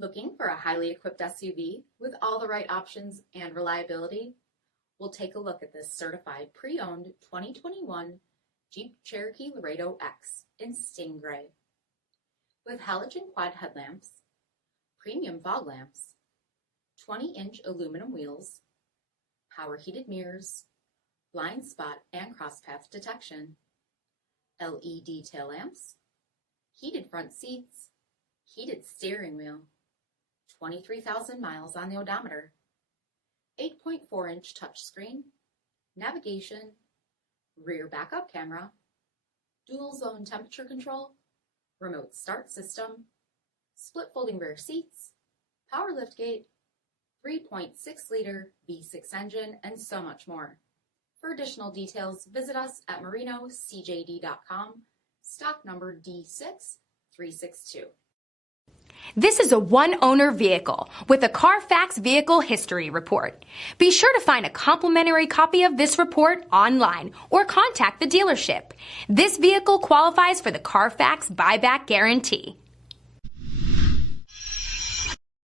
Looking for a highly equipped SUV with all the right options and reliability? We'll take a look at this certified pre-owned 2021 Jeep Cherokee Laredo X in Stingray. With halogen quad headlamps, premium fog lamps, 20-inch aluminum wheels, power heated mirrors, blind spot and crosspath detection, LED tail lamps, heated front seats, heated steering wheel, 23,000 miles on the odometer, 8.4-inch touchscreen, navigation, rear backup camera, dual zone temperature control, remote start system, split folding rear seats, power liftgate, 3.6-liter V6 engine, and so much more. For additional details, visit us at marinocjd.com, stock number D6362. This is a one-owner vehicle with a Carfax Vehicle History Report. Be sure to find a complimentary copy of this report online or contact the dealership. This vehicle qualifies for the Carfax Buyback Guarantee.